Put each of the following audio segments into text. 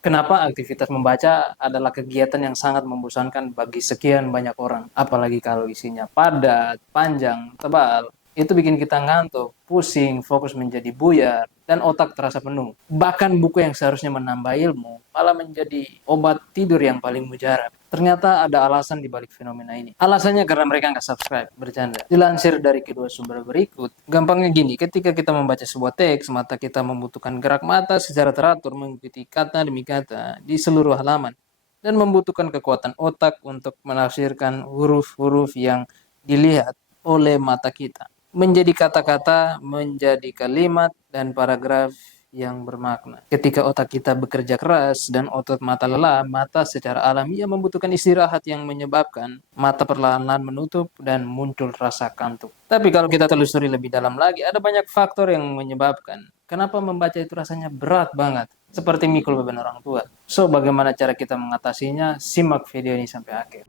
Kenapa aktivitas membaca adalah kegiatan yang sangat membosankan bagi sekian banyak orang, apalagi kalau isinya padat, panjang, tebal. Itu bikin kita ngantuk, pusing, fokus menjadi buyar, dan otak terasa penuh. Bahkan buku yang seharusnya menambah ilmu malah menjadi obat tidur yang paling mujarab. Ternyata ada alasan di balik fenomena ini. Alasannya karena mereka nggak subscribe, bercanda. Dilansir dari kedua sumber berikut, gampangnya gini, ketika kita membaca sebuah teks, mata kita membutuhkan gerak mata secara teratur mengikuti kata demi kata di seluruh halaman, dan membutuhkan kekuatan otak untuk menafsirkan huruf-huruf yang dilihat oleh mata kita menjadi kata-kata, menjadi kalimat, dan paragraf yang bermakna. Ketika otak kita bekerja keras dan otot mata lelah, mata secara alamiah membutuhkan istirahat yang menyebabkan mata perlahan-lahan menutup dan muncul rasa kantuk. Tapi kalau kita telusuri lebih dalam lagi, ada banyak faktor yang menyebabkan kenapa membaca itu rasanya berat banget. Seperti mikul beban orang tua. So, bagaimana cara kita mengatasinya? Simak video ini sampai akhir.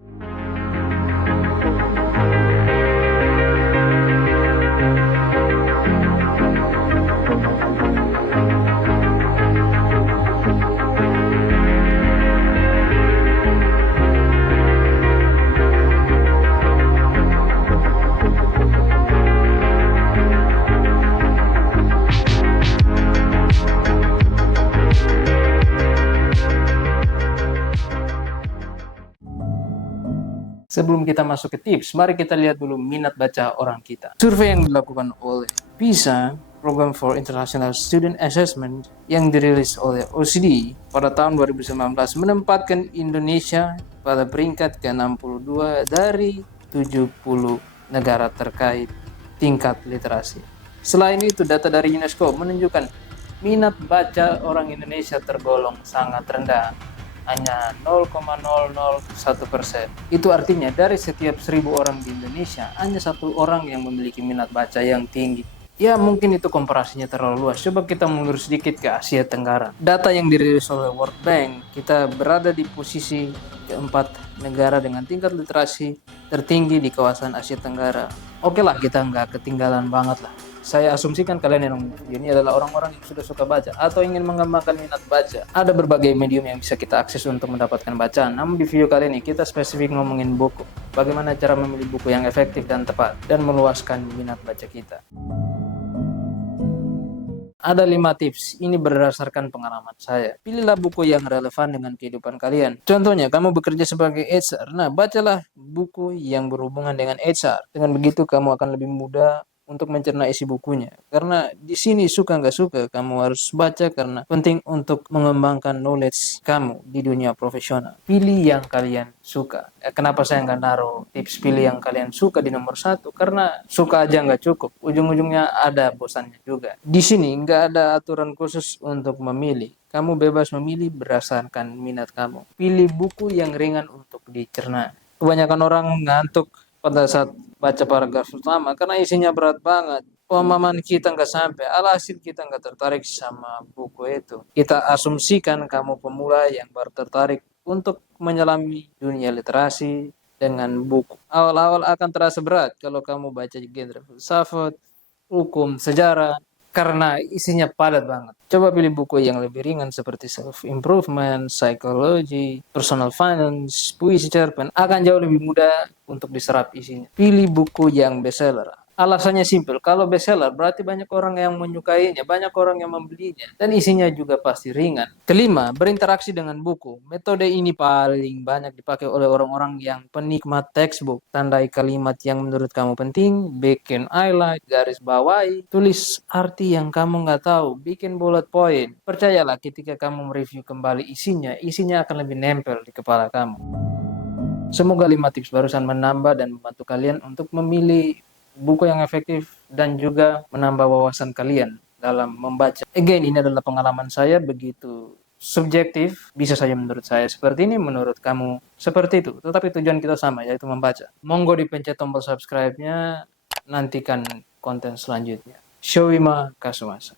Sebelum kita masuk ke tips, mari kita lihat dulu minat baca orang kita. Survei yang dilakukan oleh PISA, Program for International Student Assessment, yang dirilis oleh OECD pada tahun 2019 menempatkan Indonesia pada peringkat ke-62 dari 70 negara terkait tingkat literasi. Selain itu, data dari UNESCO menunjukkan minat baca orang Indonesia tergolong sangat rendah, hanya 0,001%. Itu artinya dari setiap 1.000 orang di Indonesia, hanya 1 orang yang memiliki minat baca yang tinggi. Ya, mungkin itu komparasinya terlalu luas. Coba kita mundur sedikit ke Asia Tenggara. Data yang dirilis oleh World Bank, kita berada di posisi keempat negara dengan tingkat literasi tertinggi di kawasan Asia Tenggara. Oke lah, kita nggak ketinggalan banget lah. Saya asumsikan kalian yang ini adalah orang-orang yang sudah suka baca atau ingin mengembangkan minat baca. Ada berbagai medium yang bisa kita akses untuk mendapatkan bacaan. Namun di video kali ini kita spesifik ngomongin buku. Bagaimana cara memilih buku yang efektif dan tepat dan meluaskan minat baca kita. Ada 5 tips, ini berdasarkan pengalaman saya. Pilihlah buku yang relevan dengan kehidupan kalian. Contohnya, kamu bekerja sebagai HR. Nah, bacalah buku yang berhubungan dengan HR. Dengan begitu, kamu akan lebih mudah untuk mencerna isi bukunya. Karena di sini suka nggak suka, kamu harus baca karena penting untuk mengembangkan knowledge kamu di dunia profesional. Pilih yang kalian suka. Kenapa saya nggak naruh tips pilih yang kalian suka di nomor 1? Karena suka aja nggak cukup. Ujung-ujungnya ada bosannya juga. Di sini nggak ada aturan khusus untuk memilih. Kamu bebas memilih berdasarkan minat kamu. Pilih buku yang ringan untuk dicerna. Kebanyakan orang ngantuk pada saat baca paragraf pertama karena isinya berat banget. Pemahaman kita nggak sampai, alhasil kita nggak tertarik sama buku itu. Kita asumsikan kamu pemula yang baru tertarik untuk menyelami dunia literasi dengan buku. Awal-awal akan terasa berat kalau kamu baca genre filsafat, hukum, sejarah, karena isinya padat banget. Coba pilih buku yang lebih ringan seperti self-improvement, psychology, personal finance, puisi cerpen. Akan jauh lebih mudah untuk diserap isinya. Pilih buku yang bestseller. Alasannya simpel, kalau bestseller berarti banyak orang yang menyukainya, banyak orang yang membelinya, dan isinya juga pasti ringan. Kelima, berinteraksi dengan buku. Metode ini paling banyak dipakai oleh orang-orang yang penikmat textbook. Tandai kalimat yang menurut kamu penting, bikin highlight, garis bawahi, tulis arti yang kamu nggak tahu, bikin bullet point. Percayalah, ketika kamu mereview kembali isinya akan lebih nempel di kepala kamu. Semoga 5 tips barusan menambah dan membantu kalian untuk memilih buku yang efektif dan juga menambah wawasan kalian dalam membaca. Again, ini adalah pengalaman saya, begitu subjektif, bisa saja menurut saya seperti ini, menurut kamu seperti itu. Tetapi tujuan kita sama, yaitu membaca. Monggo dipencet tombol subscribe-nya, nantikan konten selanjutnya. Showima Kasumasa.